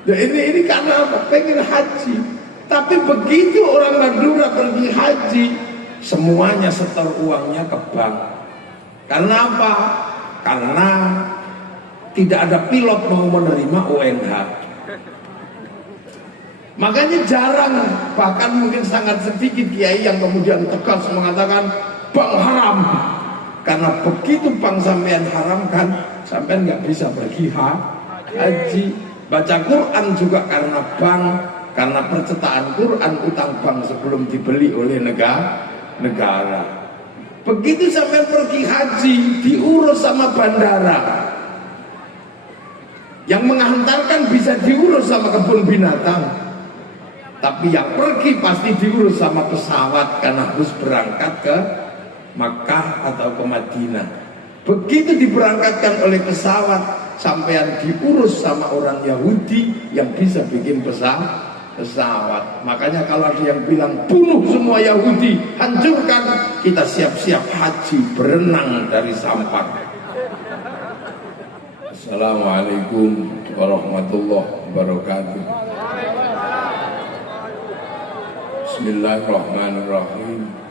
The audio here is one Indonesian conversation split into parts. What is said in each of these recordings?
Nah, ini karena apa? Pengen haji. Tapi begitu orang Madura pergi haji, semuanya setor uangnya ke bank. Karena apa? Karena tidak ada pilot mau menerima UNH. Makanya jarang, bahkan mungkin sangat sedikit kiai yang kemudian tegas mengatakan bank haram. Karena begitu bank sampean haramkan, sampean nggak bisa pergi haji. Baca Quran juga karena bank, karena percetakan Quran utang bank sebelum dibeli oleh negara. Begitu sampean pergi haji, diurus sama bandara. Yang menghantarkan bisa diurus sama kebun binatang. Tapi yang pergi pasti diurus sama pesawat karena harus berangkat ke Makkah atau ke Madinah. Begitu diberangkatkan oleh pesawat, sampean diurus sama orang Yahudi yang bisa bikin pesawat. Makanya kalau ada yang bilang bunuh semua Yahudi, hancurkan, kita siap-siap haji berenang dari sampah. Assalamualaikum warahmatullahi wabarakatuh. Bismillahirrahmanirrahim.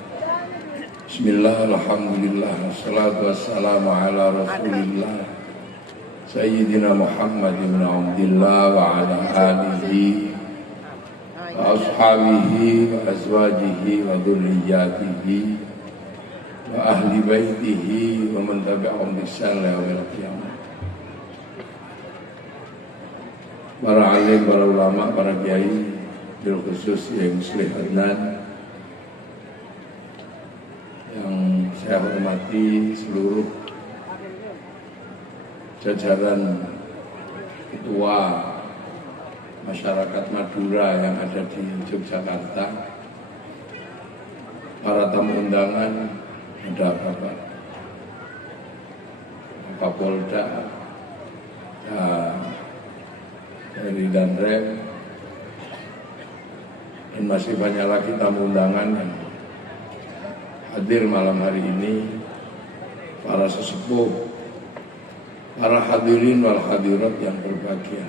Bismillah, alhamdulillah, wassalatu wassalamu ala rasulillah Sayyidina Muhammad ibn Abdillah wa ala alihi wa ashabihi wa azwajihi wa dhurriyyatihi wa ahli baitihi wa man tabi'ahum bi ihsan ila yaumil qiyamah. Para alim, para ulama, para kiai, bil khusus yang Muslih Adnan, yang saya hormati seluruh jajaran ketua masyarakat Madura yang ada di Yogyakarta, para tamu undangan, ada Bapak Kapolda dari Danrem, dan masih banyak lagi tamu undangan yang hadir malam hari ini, para sesepuh, para hadirin wal hadirat yang berbahagia.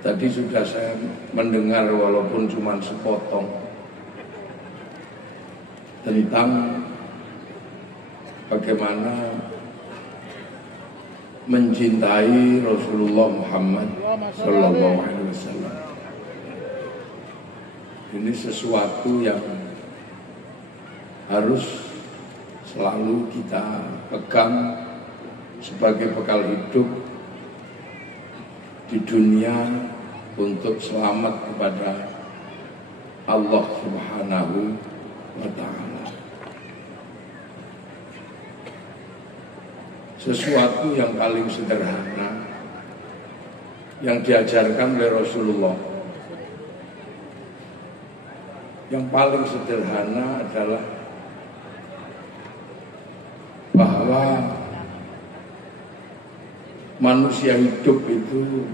Tadi sudah saya mendengar walaupun cuma sepotong tentang bagaimana mencintai Rasulullah Muhammad Sallallahu Alaihi Wasallam. Ini sesuatu yang harus selalu kita pegang sebagai bekal hidup di dunia untuk selamat kepada Allah Subhanahu wa Ta'ala. Sesuatu yang paling sederhana yang diajarkan oleh Rasulullah, yang paling sederhana adalah bahwa manusia hidup itu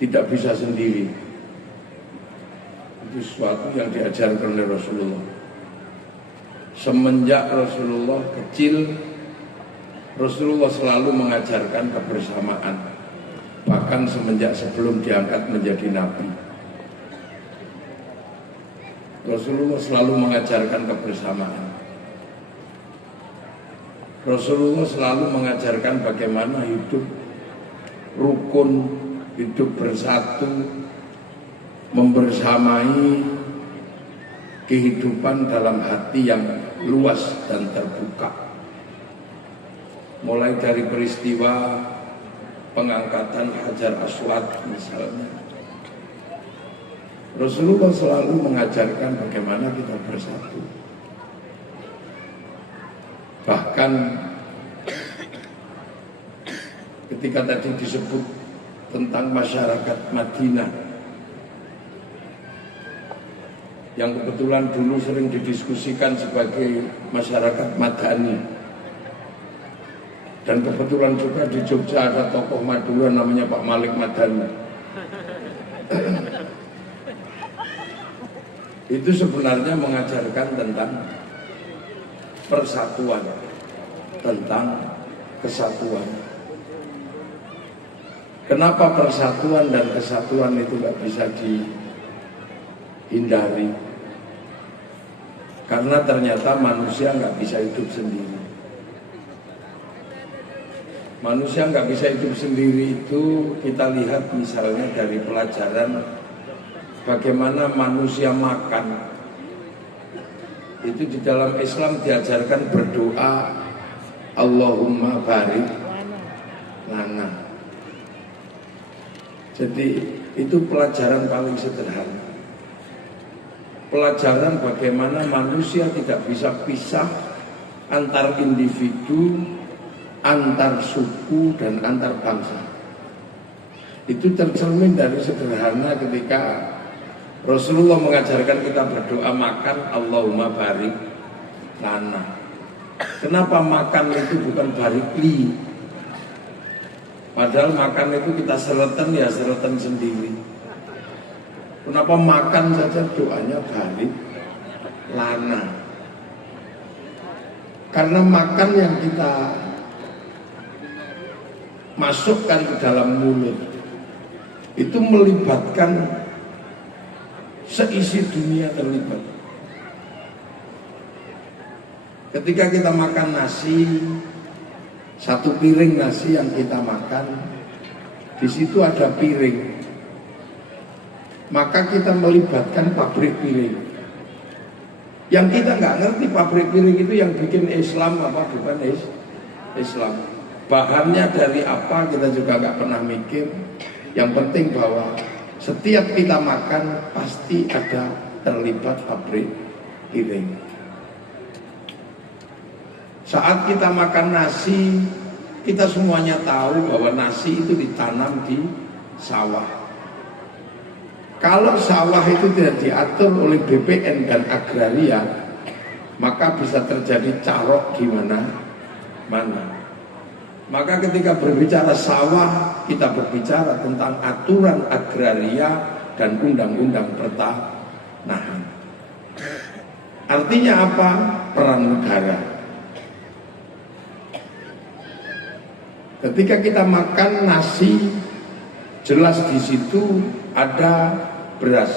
tidak bisa sendiri. Itu sesuatu yang diajarkan oleh Rasulullah. Semenjak Rasulullah kecil, Rasulullah selalu mengajarkan kebersamaan. Bahkan semenjak sebelum diangkat menjadi Nabi, Rasulullah selalu mengajarkan kebersamaan. Rasulullah selalu mengajarkan bagaimana hidup rukun, hidup bersatu, membersamai kehidupan dalam hati yang luas dan terbuka. Mulai dari peristiwa pengangkatan Hajar Aswad misalnya, Rasulullah selalu mengajarkan bagaimana kita bersatu. Bahkan ketika tadi disebut tentang masyarakat Madinah yang kebetulan dulu sering didiskusikan sebagai masyarakat Madani, dan kebetulan juga di Jogja ada tokoh Madura namanya Pak Malik Madani. Itu sebenarnya mengajarkan tentang persatuan, tentang kesatuan. Kenapa persatuan dan kesatuan itu nggak bisa dihindari? Karena ternyata manusia nggak bisa hidup sendiri. Manusia nggak bisa hidup sendiri itu kita lihat misalnya dari pelajaran bagaimana manusia makan. Itu di dalam Islam diajarkan berdoa Allahumma barik lana. Jadi itu pelajaran paling sederhana. Pelajaran bagaimana manusia tidak bisa pisah antar individu, antar suku, dan antar bangsa. Itu tercermin dari sederhana ketika Rasulullah mengajarkan kita berdoa makan Allahumma barik lana. Kenapa makan itu bukan barik li? Padahal makan itu kita sereten ya sereten sendiri. Kenapa makan saja doanya barik lana? Karena makan yang kita masukkan ke dalam mulut itu melibatkan seisi dunia terlibat. Ketika kita makan nasi, satu piring nasi yang kita makan, di situ ada piring. Maka kita melibatkan pabrik piring. Yang kita nggak ngerti pabrik piring itu yang bikin Islam apa bukan Islam. Bahannya dari apa kita juga nggak pernah mikir. Yang penting bahwa setiap kita makan pasti ada terlibat pabrik piring. Saat kita makan nasi, kita semuanya tahu bahwa nasi itu ditanam di sawah. Kalau sawah itu tidak diatur oleh BPN dan agraria, maka bisa terjadi carok di mana-mana. Maka ketika berbicara sawah, kita berbicara tentang aturan agraria dan undang-undang pertanahan. Artinya apa? Peran negara. Ketika kita makan nasi, jelas di situ ada beras.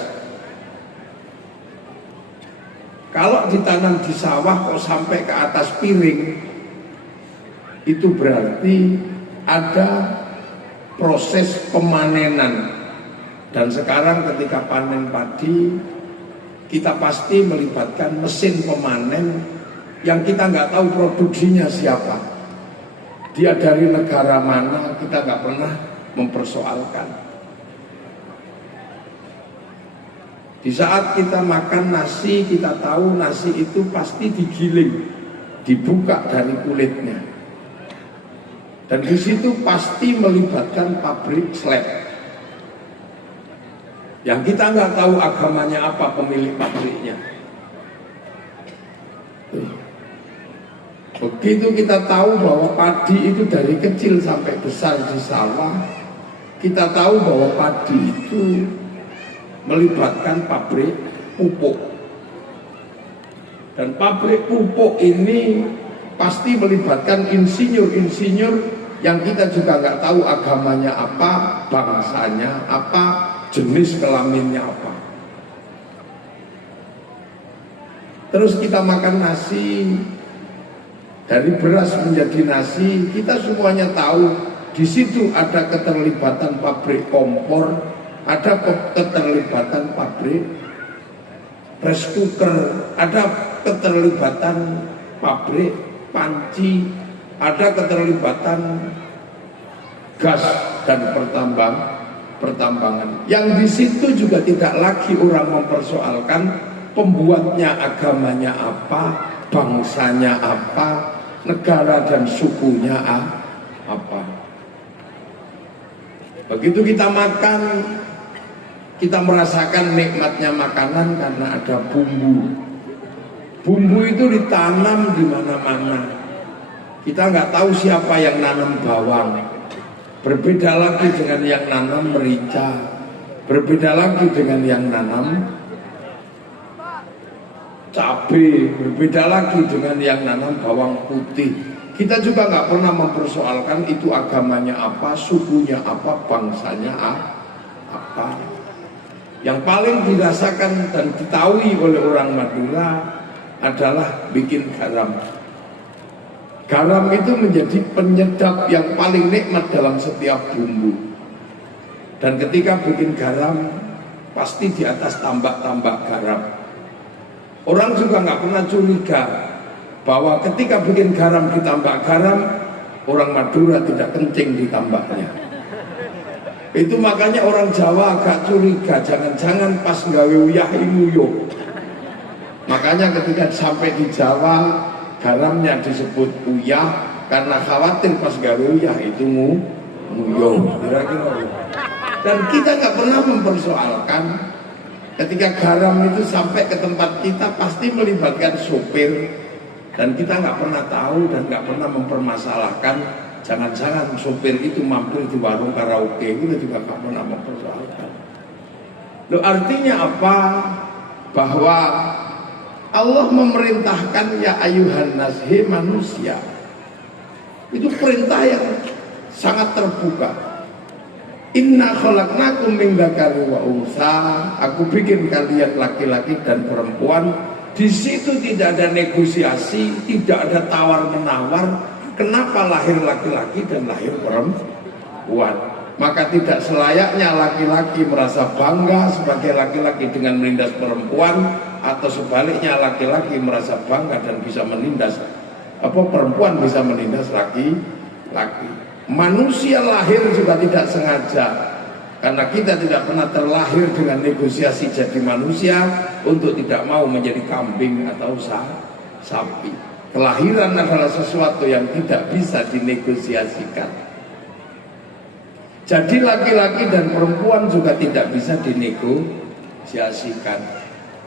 Kalau ditanam di sawah kok sampai ke atas piring, itu berarti ada proses pemanenan. Dan sekarang ketika panen padi, kita pasti melibatkan mesin pemanen yang kita nggak tahu produksinya siapa. Dia dari negara mana kita nggak pernah mempersoalkan. Di saat kita makan nasi, kita tahu nasi itu pasti digiling, dibuka dari kulitnya. Dan di situ pasti melibatkan pabrik slab. Yang kita nggak tahu agamanya apa pemilik pabriknya. Begitu kita tahu bahwa padi itu dari kecil sampai besar di sawah, kita tahu bahwa padi itu melibatkan pabrik pupuk. Dan pabrik pupuk ini pasti melibatkan insinyur-insinyur yang kita juga nggak tahu agamanya apa, bangsanya apa, jenis kelaminnya apa. Terus kita makan nasi, dari beras menjadi nasi, kita semuanya tahu di situ ada keterlibatan pabrik kompor, ada keterlibatan pabrik rice cooker, ada keterlibatan pabrik panci, ada keterlibatan gas dan pertambangan. Yang di situ juga tidak lagi orang mempersoalkan pembuatnya agamanya apa, bangsanya apa, negara dan sukunya apa. Begitu kita makan, kita merasakan nikmatnya makanan karena ada bumbu. Bumbu itu ditanam di mana-mana. Kita nggak tahu siapa yang nanam bawang. Berbeda lagi dengan yang nanam merica. Berbeda lagi dengan yang nanam cabai. Berbeda lagi dengan yang nanam bawang putih. Kita juga nggak pernah mempersoalkan itu agamanya apa, sukunya apa, bangsanya apa. Yang paling dirasakan dan diketahui oleh orang Madura adalah bikin garam. Garam itu menjadi penyedap yang paling nikmat dalam setiap bumbu. Dan ketika bikin garam, pasti di atas tambak-tambak garam. Orang juga nggak pernah curiga bahwa ketika bikin garam ditambah garam, orang Madura tidak kencing ditambahnya. Itu makanya orang Jawa agak curiga, jangan-jangan pas gawe uyah nguyuh. Makanya ketika sampai di Jawa, garamnya disebut uyah karena khawatir pas gawe uyah itu nguyuh. Kira-kira. Dan kita nggak pernah mempersoalkan ketika garam itu sampai ke tempat kita pasti melibatkan sopir. Dan kita nggak pernah tahu dan nggak pernah mempermasalahkan jangan-jangan sopir itu mampir di warung karaoke, kita juga nggak pernah mempersoalkan. Loh, artinya apa? Bahwa Allah memerintahkan ya ayuhan nas, he manusia. Itu perintah yang sangat terbuka. Inna khalaqnakum min dzakari wa unsa. Aku bikin kalian laki-laki dan perempuan. Di situ tidak ada negosiasi, tidak ada tawar-menawar. Kenapa lahir laki-laki dan lahir perempuan? Maka tidak selayaknya laki-laki merasa bangga sebagai laki-laki dengan menindas perempuan, atau sebaliknya laki-laki merasa bangga dan bisa menindas perempuan bisa menindas laki-laki. Manusia lahir juga tidak sengaja, karena kita tidak pernah terlahir dengan negosiasi jadi manusia untuk tidak mau menjadi kambing atau sapi. Kelahiran adalah sesuatu yang tidak bisa dinegosiasikan. Jadi laki-laki dan perempuan juga tidak bisa dinegosiasikan.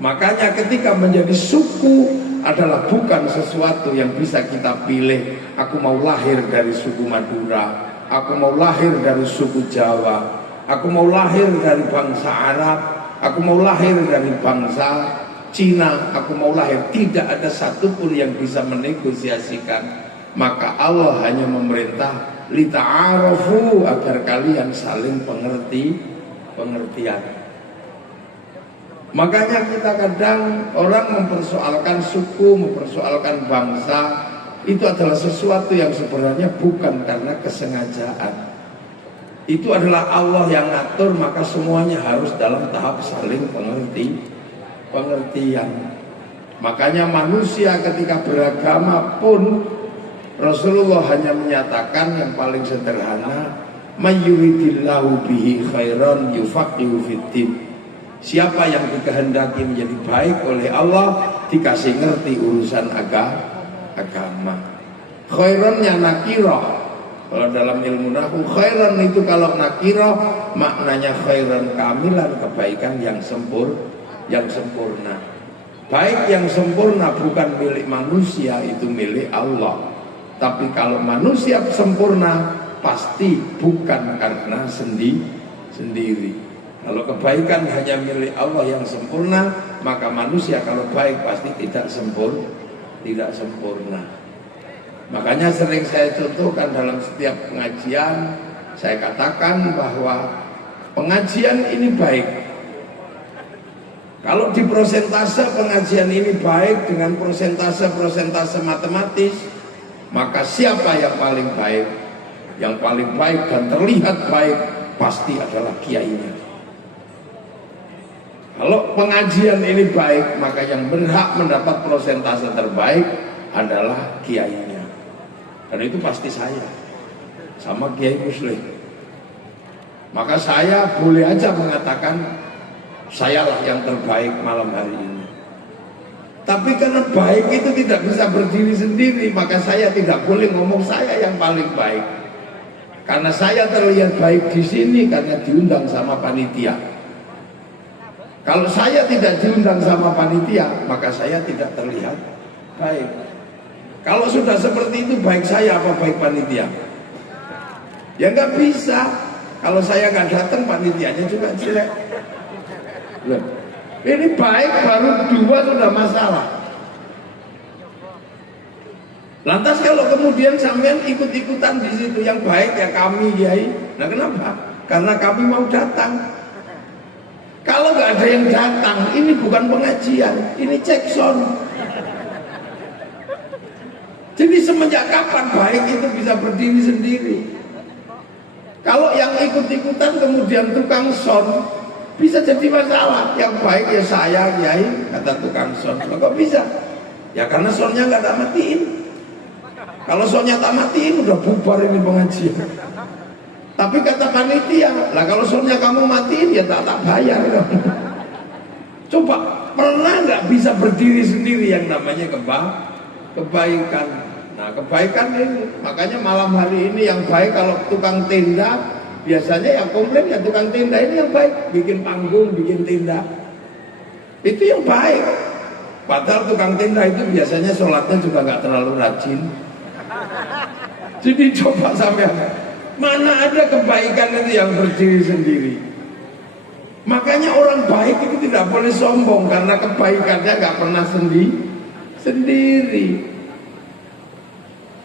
Makanya ketika menjadi suku adalah bukan sesuatu yang bisa kita pilih. Aku mau lahir dari suku Madura, aku mau lahir dari suku Jawa, aku mau lahir dari bangsa Arab, aku mau lahir dari bangsa Cina, aku mau lahir. Tidak ada satupun yang bisa menegosiasikan. Maka Allah hanya memerintah lita'arafu, agar kalian saling pengertian. Makanya kita kadang orang mempersoalkan suku, mempersoalkan bangsa, itu adalah sesuatu yang sebenarnya bukan karena kesengajaan. Itu adalah Allah yang ngatur, maka semuanya harus dalam tahap saling pengertian. Makanya manusia ketika beragama pun Rasulullah hanya menyatakan yang paling sederhana, mayyuridillahu bihi khairan yufaqihu fiddin. Siapa yang dikehendaki menjadi baik oleh Allah, dikasih ngerti urusan agama. Khairannya nakirah. Kalau dalam ilmu nahwu, khairan itu kalau nakirah maknanya khairan kamilan, kebaikan yang sempurna. Baik yang sempurna bukan milik manusia, itu milik Allah. Tapi kalau manusia sempurna pasti bukan karena sendiri. Kalau kebaikan hanya milik Allah yang sempurna, maka manusia kalau baik pasti tidak sempurna. Makanya sering saya contohkan dalam setiap pengajian, saya katakan bahwa pengajian ini baik. Kalau di prosentase pengajian ini baik dengan prosentase matematis, maka siapa yang paling baik? Yang paling baik dan terlihat baik pasti adalah kiainya. Kalau pengajian ini baik, maka yang berhak mendapat prosentase terbaik adalah kiainya. Dan itu pasti saya, sama Kiai Muslim. Maka saya boleh aja mengatakan sayalah yang terbaik malam hari ini. Tapi karena baik itu tidak bisa berdiri sendiri, maka saya tidak boleh ngomong saya yang paling baik. Karena saya terlihat baik di sini karena diundang sama panitia. Kalau saya tidak diundang sama panitia, maka saya tidak terlihat baik. Kalau sudah seperti itu, baik saya apa baik panitia? Ya nggak bisa. Kalau saya nggak datang, panitianya juga jelek. Loh, ini baik baru 2 sudah masalah. Lantas kalau kemudian sampean ikut-ikutan di situ, yang baik ya kami Kiai. Nah kenapa? Karena kami mau datang. Kalau nggak ada yang datang, ini bukan pengajian, ini cek sound. Jadi semenjak kapan baik itu bisa berdiri sendiri? Kalau yang ikut-ikutan kemudian tukang sound, bisa jadi masalah. Yang baik ya saya Kiai, kata tukang sound. Kok bisa? Ya karena soundnya nggak tak matiin. Kalau soalnya tak matiin udah bubar ini pengajian. Tapi kata panitia, lah kalau soalnya kamu matiin ya tak bayar. Coba pernah nggak bisa berdiri sendiri yang namanya kebaikan. Nah kebaikan ini, makanya malam hari ini yang baik kalau tukang tenda, biasanya yang komplain ya tukang tenda ini yang baik, bikin panggung, bikin tenda. Itu yang baik. Padahal tukang tenda itu biasanya sholatnya juga nggak terlalu rajin. Jadi coba sampai mana ada kebaikan itu yang berdiri sendiri. Makanya orang baik itu tidak boleh sombong karena kebaikannya nggak pernah sendiri.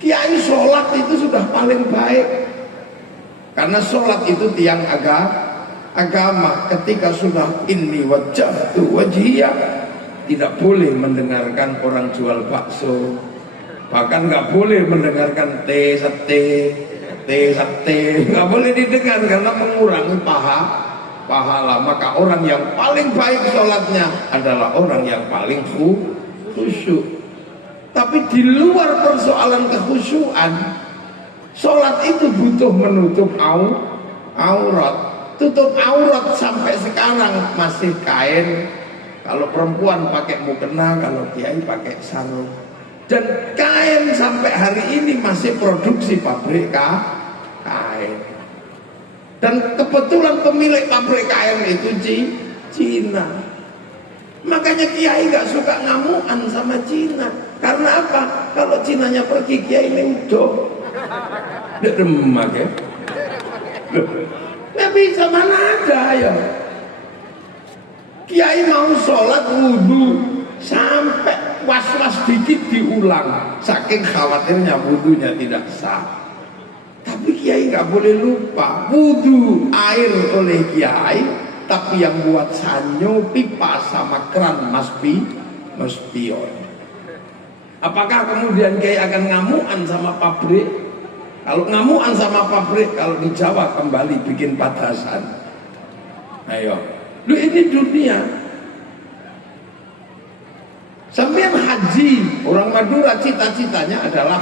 Kiai sholat itu sudah paling baik karena sholat itu tiang agama. Ketika sudah inni wajjahtu wajhiya, tidak boleh mendengarkan orang jual bakso. Bahkan nggak boleh mendengarkan sate, nggak boleh didengar karena mengurangi pahala. Maka orang yang paling baik sholatnya adalah orang yang paling khusyuk. Tapi di luar persoalan kekhusyuan, sholat itu butuh menutup aurat. Tutup aurat sampai sekarang masih kain. Kalau perempuan pakai mukena, kalau kiai pakai sarung. Dan kain sampai hari ini masih produksi pabrik kain. Dan kebetulan pemilik pabrik kain itu Cina. Makanya kiai nggak suka ngamuan sama Cina. Karena apa? Kalau Cinanya pergi, kiai ini udah demak ya. Nggak bisa, mana ada ya. Kiai mau sholat wudhu sampai was-was dikit diulang, saking khawatirnya wudhunya tidak sah. Tapi kiai nggak boleh lupa wudhu air oleh kiai, tapi yang buat sanyo, pipa sama keran must be on. Apakah kemudian kiai akan ngamuan sama pabrik? Kalau ngamuan sama pabrik, kalau di Jawa kembali bikin padasan. Ayo, lu ini dunia. Sampai haji, orang Madura cita-citanya adalah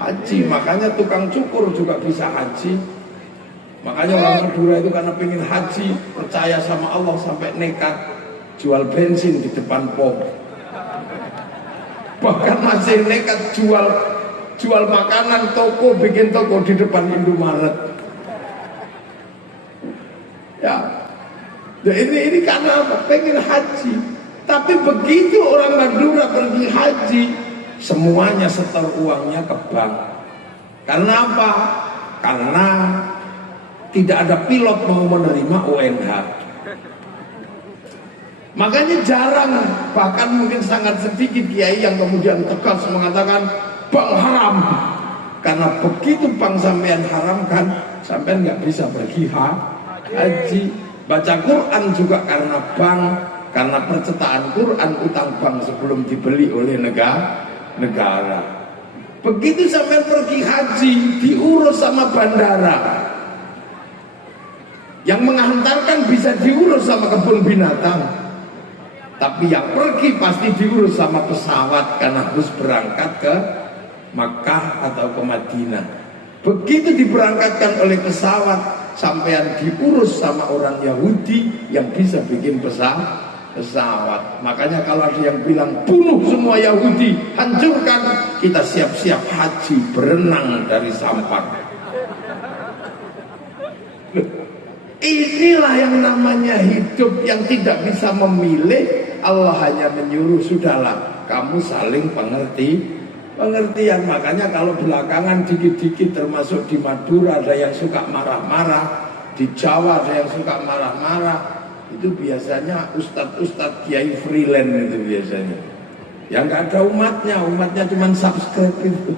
haji. Makanya tukang cukur juga bisa haji. Makanya orang Madura itu karena pengen haji, percaya sama Allah sampai nekat jual bensin di depan pom. Bahkan masih nekat jual makanan, toko, bikin toko di depan Indomaret. Ya, ini karena apa? Pengen haji. Tapi begitu orang Madura pergi haji, semuanya setor uangnya ke bank. Karena apa? Karena tidak ada pilot mau menerima UNH. Makanya jarang, bahkan mungkin sangat sedikit kiai yang kemudian tegas mengatakan bank haram. Karena begitu bank sampean haramkan, sampean nggak bisa pergi haji. Baca Quran juga karena bank. Karena percetakan Quran utang bank sebelum dibeli oleh negara. Begitu sampai pergi haji diurus sama bandara. Yang menghantarkan bisa diurus sama kebun binatang. Tapi yang pergi pasti diurus sama pesawat karena harus berangkat ke Makkah atau ke Madinah. Begitu diberangkatkan oleh pesawat, sampean diurus sama orang Yahudi yang bisa bikin pesawat. Makanya kalau ada yang bilang bunuh semua Yahudi, hancurkan, kita siap-siap haji berenang dari Sampang. Inilah yang namanya hidup yang tidak bisa memilih. Allah hanya menyuruh, sudahlah kamu saling pengertian. Makanya kalau belakangan dikit-dikit, termasuk di Madura ada yang suka marah-marah, di Jawa ada yang suka marah-marah. Itu biasanya ustadz-ustadz kiai freelance itu biasanya. Ya nggak ada umatnya cuma subscribe itu.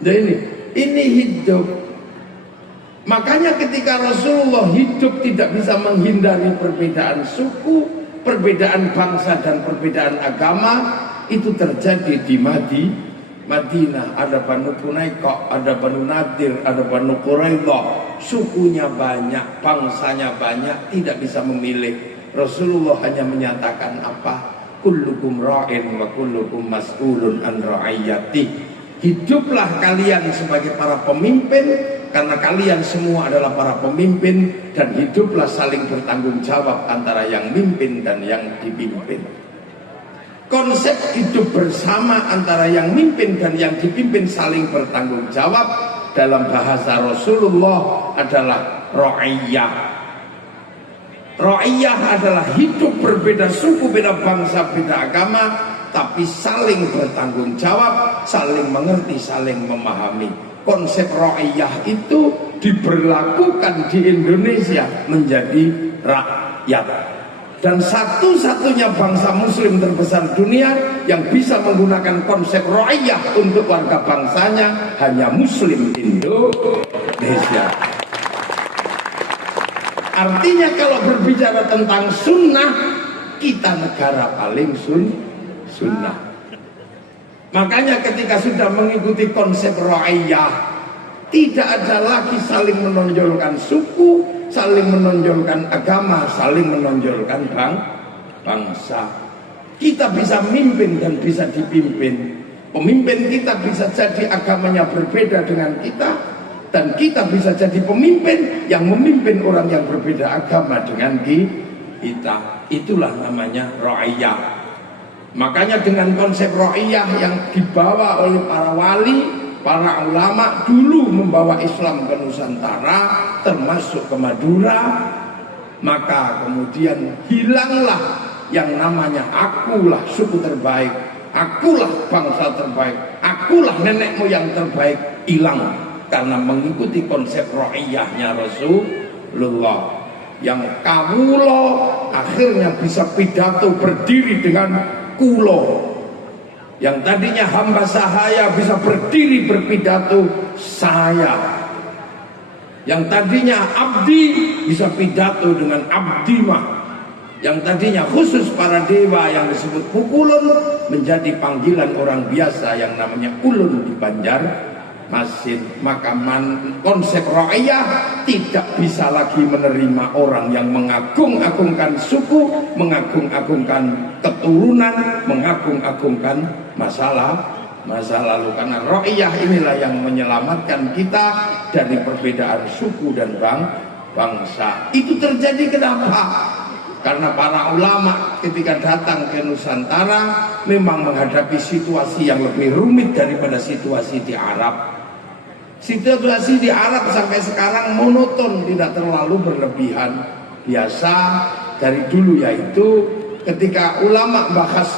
Nah ini hidup. Makanya ketika Rasulullah hidup tidak bisa menghindari perbedaan suku, perbedaan bangsa dan perbedaan agama. Itu terjadi di Madinah. Ada Banu Quraidah, ada Banu Nadir, ada Banu Quraidah. Sukunya banyak, bangsanya banyak, tidak bisa memilih. Rasulullah hanya menyatakan apa? Kullukum ra'in wa kullukum mas'ulun an ra'iyati. Hiduplah kalian sebagai para pemimpin, karena kalian semua adalah para pemimpin, dan hiduplah saling bertanggung jawab antara yang mimpin dan yang dipimpin. Konsep hidup bersama antara yang mimpin dan yang dipimpin saling bertanggung jawab dalam bahasa Rasulullah adalah ra'iyah. Ra'iyah adalah hidup berbeda suku, beda bangsa, beda agama, tapi saling bertanggung jawab, saling mengerti, saling memahami. Konsep ra'iyah itu diberlakukan di Indonesia menjadi rakyat. Dan satu-satunya bangsa muslim terbesar dunia yang bisa menggunakan konsep ra'iyah untuk warga bangsanya hanya Muslim Indonesia. Artinya kalau berbicara tentang sunnah, kita negara paling sunnah. Makanya ketika sudah mengikuti konsep ra'iyah, tidak ada lagi saling menonjolkan suku, saling menonjolkan agama, saling menonjolkan bangsa. Kita bisa mimpin dan bisa dipimpin. Pemimpin kita bisa jadi agamanya berbeda dengan kita, dan kita bisa jadi pemimpin yang memimpin orang yang berbeda agama dengan kita. Itulah namanya ra'iyah. Makanya dengan konsep ra'iyah yang dibawa oleh para wali, para ulama dulu membawa Islam ke Nusantara, termasuk ke Madura, maka kemudian hilanglah yang namanya akulah suku terbaik, akulah bangsa terbaik, akulah nenek moyang terbaik. Hilang karena mengikuti konsep ra'iyahnya Rasulullah. Yang kawulo akhirnya bisa pidato berdiri dengan kulo. Yang tadinya hamba sahaya bisa berdiri berpidato saya. Yang tadinya abdi bisa pidato dengan abdimah. Yang tadinya khusus para dewa yang disebut pukulun menjadi panggilan orang biasa yang namanya ulun di Banjarmasin. Maka konsep ra'iyah tidak bisa lagi menerima orang yang mengagung-agungkan suku, mengagung-agungkan keturunan, mengagung-agungkan masa lalu. Karena ra'iyah inilah yang menyelamatkan kita dari perbedaan suku dan bangsa. Itu terjadi kenapa? Karena para ulama ketika datang ke Nusantara memang menghadapi situasi yang lebih rumit daripada situasi di Arab. Situasi di Arab sampai sekarang monoton, tidak terlalu berlebihan. Biasa dari dulu, yaitu ketika ulama bahas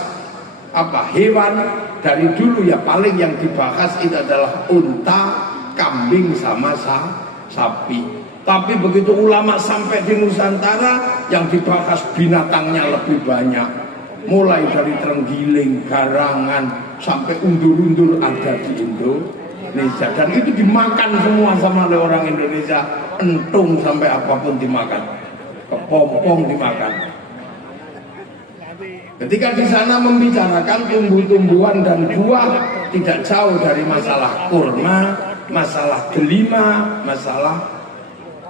hewan, dari dulu ya paling yang dibahas itu adalah unta, kambing sama sapi. Tapi begitu ulama sampai di Nusantara, yang dibahas binatangnya lebih banyak. Mulai dari terenggiling, garangan, sampai undur-undur ada di Indonesia. Dan itu dimakan semua sama oleh orang Indonesia. Entung sampai apapun dimakan. Kepompong dimakan. Ketika di sana membicarakan tumbuh-tumbuhan dan buah, tidak jauh dari masalah kurma, masalah delima, masalah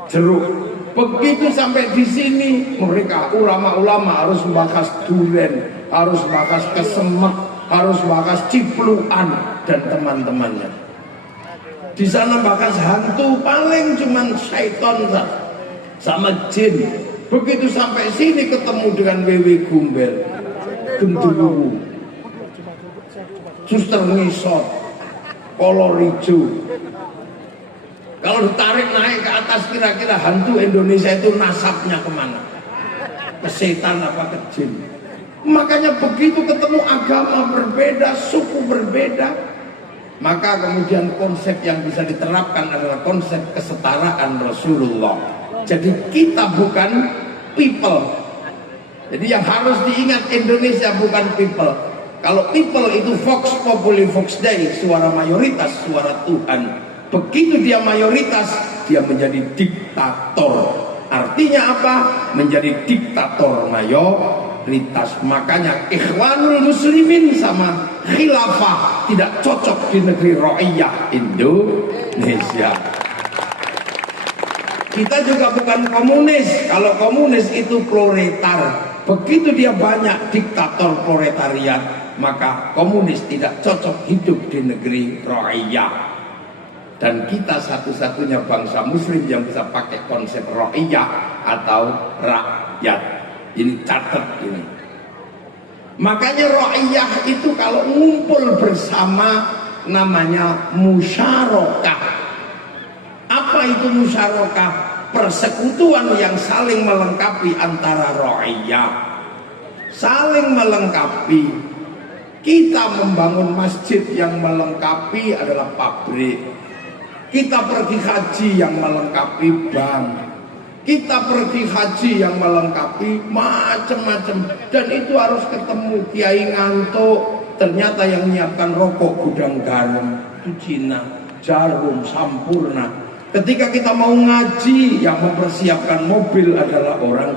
jeruk. Begitu sampai di sini, mereka ulama-ulama harus membahas duren, harus membahas kesemek, harus membahas cipluan dan teman-temannya. Di sana bahas hantu paling cuman syaitan sama jin. Begitu sampai sini ketemu dengan wewe gumbel, gendruwo, suster ngisot, kolor hijau. Kalau ditarik naik ke atas, kira-kira hantu Indonesia itu nasabnya kemana? Ke setan apa ke jin? Makanya begitu ketemu agama berbeda, suku berbeda, maka kemudian konsep yang bisa diterapkan adalah konsep kesetaraan Rasulullah. Jadi kita bukan people, Jadi yang harus diingat, Indonesia bukan people. Kalau people itu vox populi vox dei, suara mayoritas, suara Tuhan. Begitu dia mayoritas, dia menjadi diktator. Artinya apa? Menjadi diktator mayoritas. Makanya Ikhwanul Muslimin sama khilafah tidak cocok di negeri Ro'iyah Indonesia. Kita juga bukan komunis. Kalau komunis itu proletar. Begitu dia banyak diktator proletariat, maka komunis tidak cocok hidup di negeri Ro'iyah. Dan kita satu-satunya bangsa muslim yang bisa pakai konsep Ro'iyah atau rakyat. Ini catat ini. Makanya Ro'iyah itu kalau ngumpul bersama namanya musyarakah. Apa itu musyarakah? Persekutuan yang saling melengkapi antara Ro'iyah. Saling melengkapi. Kita membangun masjid yang melengkapi adalah pabrik. Kita pergi haji yang melengkapi bank. Kita pergi haji yang melengkapi macam-macam. Dan itu harus ketemu kiai ngantuk. Ternyata yang menyiapkan rokok, gudang garam, itu Cina, jarum, sampurna. Ketika kita mau ngaji, yang mempersiapkan mobil adalah orang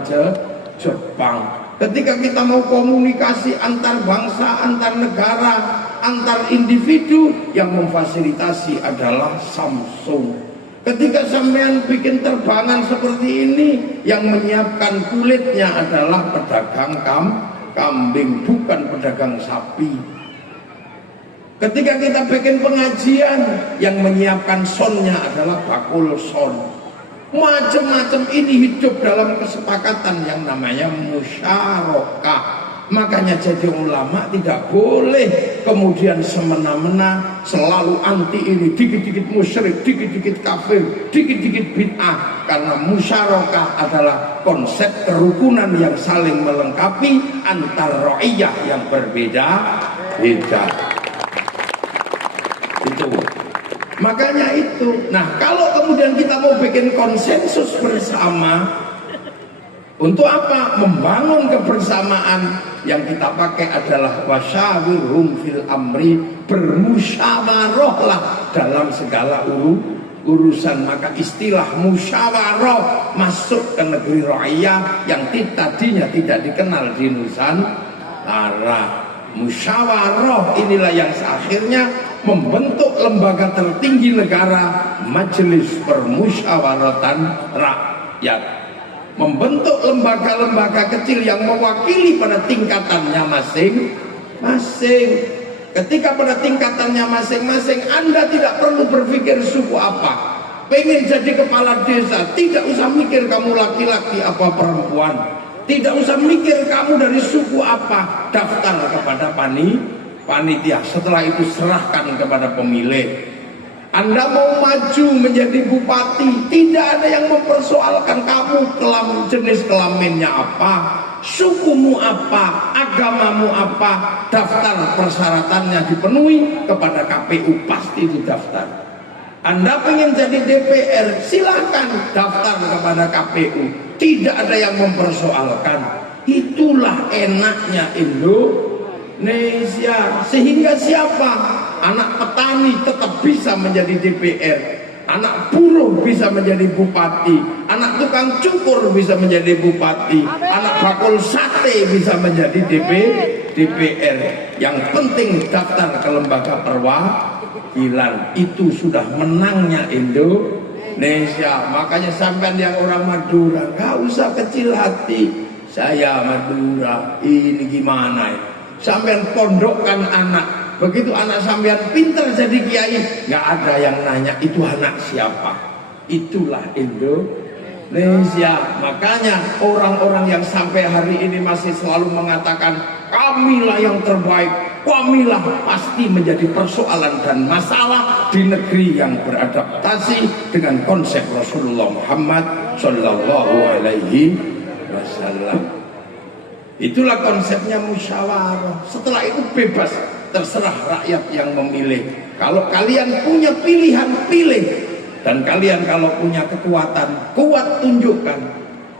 Jepang. Ketika kita mau komunikasi antar bangsa, antar negara, antar individu, yang memfasilitasi adalah Samsung. Ketika sampean bikin terbangan seperti ini, yang menyiapkan kulitnya adalah pedagang kambing, bukan pedagang sapi. Ketika kita bikin pengajian, yang menyiapkan sonnya adalah bakul son. Macam-macam ini hidup dalam kesepakatan yang namanya musyarakah. Makanya jadi ulama tidak boleh kemudian semena-mena selalu anti ini, dikit-dikit musyrik, dikit-dikit kafir, dikit-dikit bid'ah. Karena musyarakah adalah konsep kerukunan yang saling melengkapi antar ro'iyah yang berbeda-beda. Itu. Makanya itu. Nah, kalau kemudian kita mau bikin konsensus bersama, untuk apa? Membangun kebersamaan. Yang kita pakai adalah wasyawirhum fil amri, bermusyawarahlah dalam segala urusan. Maka istilah musyawarah masuk ke negeri Ro'iyah yang tadinya tidak dikenal di Nusantara. Musyawarah inilah yang akhirnya membentuk lembaga tertinggi negara, Majelis Permusyawaratan Rakyat. Membentuk lembaga-lembaga kecil yang mewakili pada tingkatannya masing-masing. Ketika pada tingkatannya masing-masing, Anda tidak perlu berpikir suku apa. Pengen jadi kepala desa, tidak usah mikir kamu laki-laki apa perempuan. Tidak usah mikir kamu dari suku apa. Daftar kepada panitia. Setelah itu serahkan kepada pemilih. Anda mau maju menjadi bupati, tidak ada yang mempersoalkan kamu jenis kelaminnya apa, sukumu apa, agamamu apa. Daftar persyaratannya dipenuhi, kepada KPU pasti didaftar. Anda pengen jadi DPR, silahkan daftar kepada KPU, tidak ada yang mempersoalkan. Itulah enaknya Indonesia. Sehingga siapa? Anak petani tetap bisa menjadi DPR, anak buruh bisa menjadi bupati, anak tukang cukur bisa menjadi bupati, anak bakul sate bisa menjadi DPR. Yang penting daftar ke lembaga perwakilan. Itu sudah menangnya Indonesia. Makanya sampean yang orang Madura gak usah kecil hati. Saya Madura, ini gimana ya? Sampean pondokkan anak. Begitu anak sampean pinter jadi kiai, nggak ada yang nanya itu anak siapa. Itulah Indonesia. Makanya orang-orang yang sampai hari ini masih selalu mengatakan kamilah yang terbaik, kamilah, pasti menjadi persoalan dan masalah di negeri yang beradaptasi dengan konsep Rasulullah Muhammad Sallallahu Alaihi Wasallam. Itulah konsepnya musyawarah. Setelah itu bebas, terserah rakyat yang memilih. Kalau kalian punya pilihan, pilih. Dan kalian kalau punya kekuatan, kuat tunjukkan.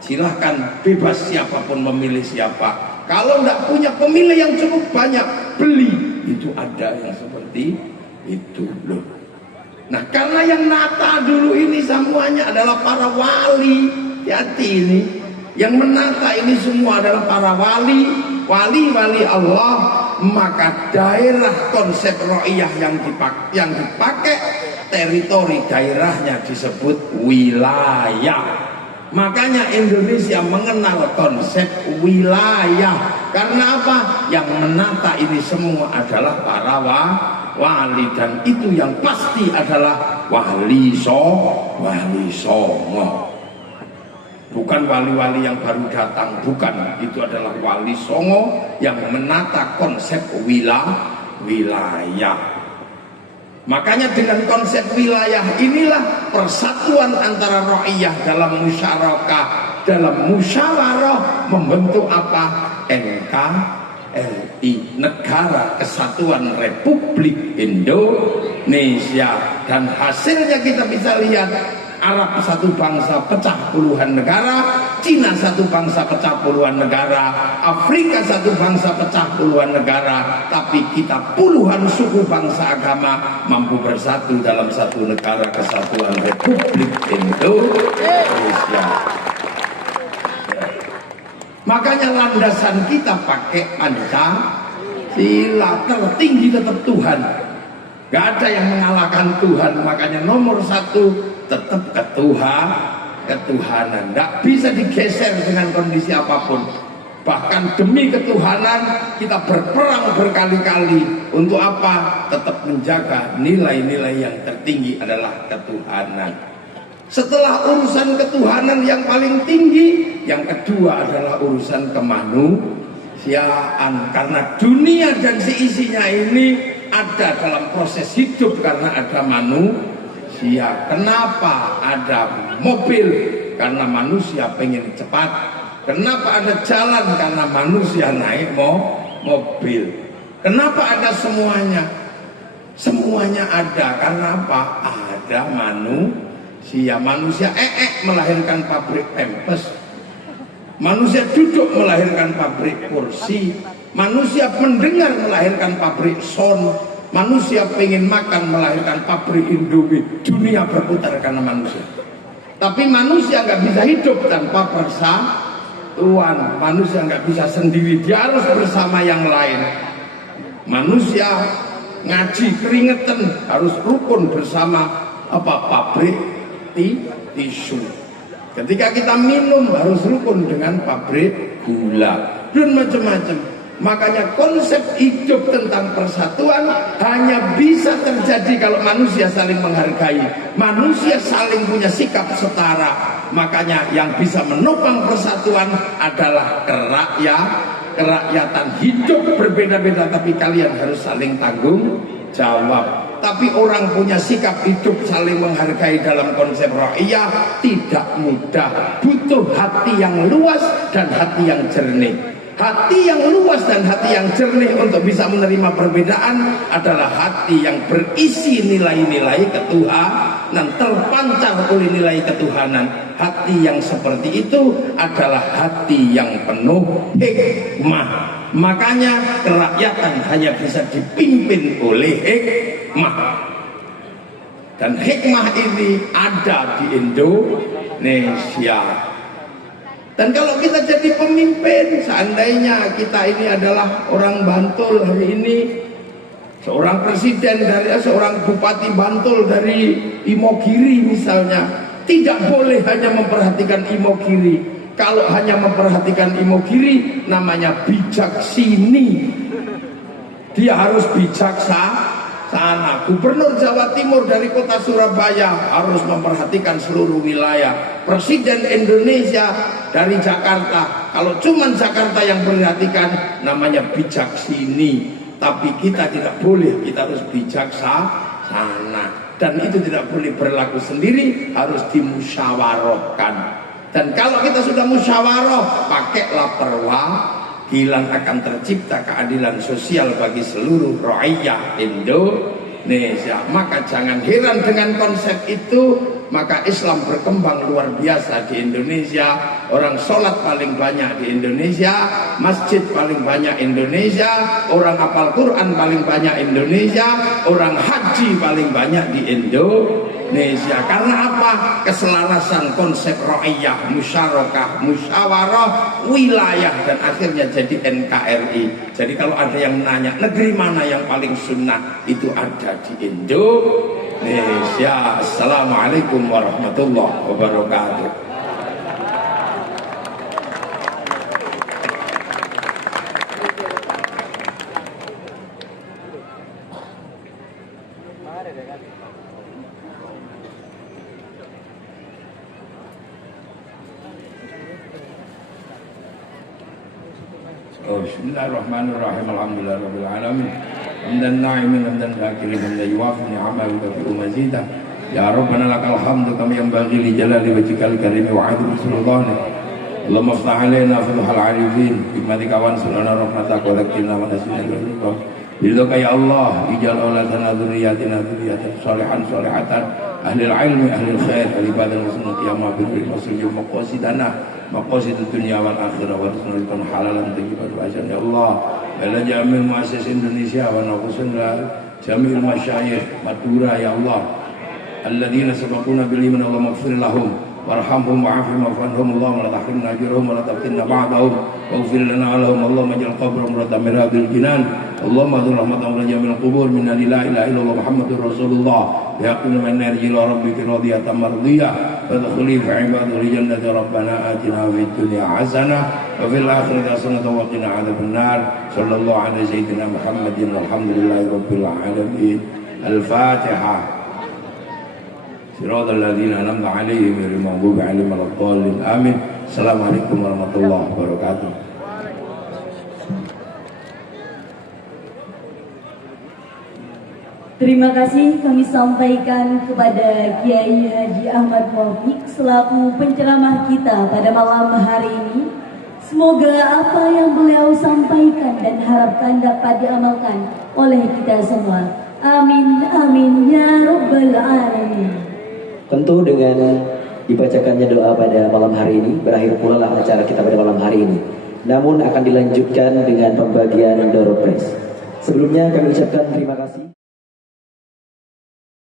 silahkan bebas siapapun memilih siapa. Kalau nggak punya pemilih yang cukup banyak, beli. Itu ada yang seperti itu loh. Nah, karena yang nata dulu ini semuanya adalah para wali. Hati ini yang menata ini semua adalah para wali Allah. Maka daerah konsep ro'iyah yang dipakai teritori daerahnya disebut wilayah. Makanya Indonesia mengenal konsep wilayah. Karena apa? Yang menata ini semua adalah para wali, dan itu yang pasti adalah wali songo. Bukan wali-wali yang baru datang, bukan. Itu adalah wali songo yang menata konsep wilayah. Makanya dengan konsep wilayah inilah persatuan antara ro'iyah dalam musyawarah membentuk apa? NKRI, Negara Kesatuan Republik Indonesia. Dan hasilnya kita bisa lihat, Arab satu bangsa pecah puluhan negara, Cina satu bangsa pecah puluhan negara, Afrika satu bangsa pecah puluhan negara, tapi kita puluhan suku bangsa agama mampu bersatu dalam satu negara kesatuan Republik Indonesia. Makanya landasan kita pakai Pancasila, tertinggi tetap Tuhan. Gak ada yang mengalahkan Tuhan. Makanya nomor satu tetap ketuhanan. Gak bisa digeser dengan kondisi apapun. Bahkan demi ketuhanan kita berperang berkali-kali. Untuk apa? Tetap menjaga nilai-nilai yang tertinggi adalah ketuhanan. Setelah urusan ketuhanan yang paling tinggi, yang kedua adalah urusan kemanusiaan. Karena dunia dan seisinya ini ada dalam proses hidup karena ada manusia. Kenapa ada mobil? Karena manusia pengen cepat. Kenapa ada jalan? Karena manusia naik mobil. Kenapa ada semuanya? Semuanya ada karena apa? Ada manusia. Manusia melahirkan pabrik pampers. Manusia duduk melahirkan pabrik kursi. Manusia mendengar melahirkan pabrik sound. Manusia pengen makan melahirkan pabrik Indomie. Dunia berputar karena manusia. Tapi manusia nggak bisa hidup tanpa persatuan. Manusia nggak bisa sendiri, dia harus bersama yang lain. Manusia ngaji keringetan harus rukun bersama pabrik tisu. Ketika kita minum harus rukun dengan pabrik gula dan macam-macam. Makanya konsep hidup tentang persatuan hanya bisa terjadi kalau manusia saling menghargai, manusia saling punya sikap setara. Makanya yang bisa menopang persatuan adalah kerakyatan. Hidup berbeda-beda tapi kalian harus saling tanggung jawab. Tapi orang punya sikap hidup saling menghargai dalam konsep ra'iyah tidak mudah. Butuh hati yang luas dan hati yang jernih. Hati yang luas dan hati yang jernih untuk bisa menerima perbedaan adalah hati yang berisi nilai-nilai ketuhanan, terpancar oleh nilai ketuhanan. Hati yang seperti itu adalah hati yang penuh hikmah. Makanya kerakyatan hanya bisa dipimpin oleh hikmah. Dan hikmah ini ada di Indonesia. Dan kalau kita jadi pemimpin, seandainya kita ini adalah orang Bantul hari ini, seorang presiden dari seorang bupati Bantul dari Imogiri misalnya, tidak boleh hanya memperhatikan Imogiri. Kalau hanya memperhatikan Imogiri, namanya bijaksini. Dia harus bijaksana. Gubernur Jawa Timur dari kota Surabaya harus memperhatikan seluruh wilayah. Presiden Indonesia dari Jakarta, kalau cuma Jakarta yang perhatikan, namanya bijaksini. Tapi kita tidak boleh, kita harus bijaksana. Dan itu tidak boleh berlaku sendiri, harus dimusyawarahkan. Dan kalau kita sudah musyawarah, pakailah perwakilan, akan tercipta keadilan sosial bagi seluruh rakyat Indonesia. Maka jangan heran dengan konsep itu. maka Islam berkembang luar biasa di Indonesia. Orang sholat paling banyak di Indonesia, masjid paling banyak Indonesia, orang hafal Quran paling banyak Indonesia, orang haji paling banyak di Indonesia. Karena apa? Keselarasan konsep ra'iyah, musyarakah, musyawarah, wilayah, dan akhirnya jadi NKRI. Jadi kalau ada yang nanya negeri mana yang paling sunnah, itu ada di Indonesia. Assalamualaikum warahmatullahi wabarakatuh. Bismillahirrahmanirrahim. Alhamdulillahirabbil alamin. Hamdan na'imin hamdan syakirin hamdan yuwafi ni'amahu wa yukafi'u mazidah. Ya Rabbana lakal hamdu kama yanbaghi li jalali wajhikal karim wa 'azimi sultanik. Allahumma iftah 'alaina futuhal 'arifin bihikmatika wansurna rahmataka wa lakina wa nasina rizqa. Bidaka ya Allah, ijal auladana dzurriyyatina dzurriyyatan shalihan shalihatan ahli ilmi ahli khair ahli ibadah sunnati ya ma'budil masjid maqasidana maqasid dunia wal akhirah wa rizqan halalan thayyiban wa ajran ya Allah. Bala jamil muassis Indonesia wa naqusna jamil masyayikh Madura ya Allah, alladzina sabaquna bil iman, Allah maghfir lahum warhamhum wa'afihim wa'anhum, Allah wa la tahrimna ajrahum wa la taftinna ba'dahum waghfir lana lahum, Allah maj'al qabrahum rawdatan min riyadil jinan, Allahumma dzul rahmatan wa jamil qubur minna la ilaha illallah Muhammadur Rasulullah yaqulu man yarji ila rabbika radiyatan mardiyah fadkhuli fi ibadihi jannati rabbana atina fid dunya hasanah wa fil akhirati hasanah wa qina adzabannar. Sallallahu alaihi sayyidina Muhammadin walhamdulillahi rabbil alamin. Al-Fatihah. Siratal ladzina an'amta 'alaihim ghairil maghdubi 'alaihim waladdallin. Amin. Assalamualaikum warahmatullahi wabarakatuh. Terima kasih kami sampaikan kepada Kiai Haji Ahmad Taufik selaku penceramah kita pada malam hari ini. Semoga apa yang beliau sampaikan dan harapkan dapat diamalkan oleh kita semua. Amin, amin, ya rabbal alamin. Tentu dengan dibacakannya doa pada malam hari ini, berakhir pula lah acara kita pada malam hari ini. Namun akan dilanjutkan dengan pembagian door prize. Sebelumnya kami ucapkan terima kasih.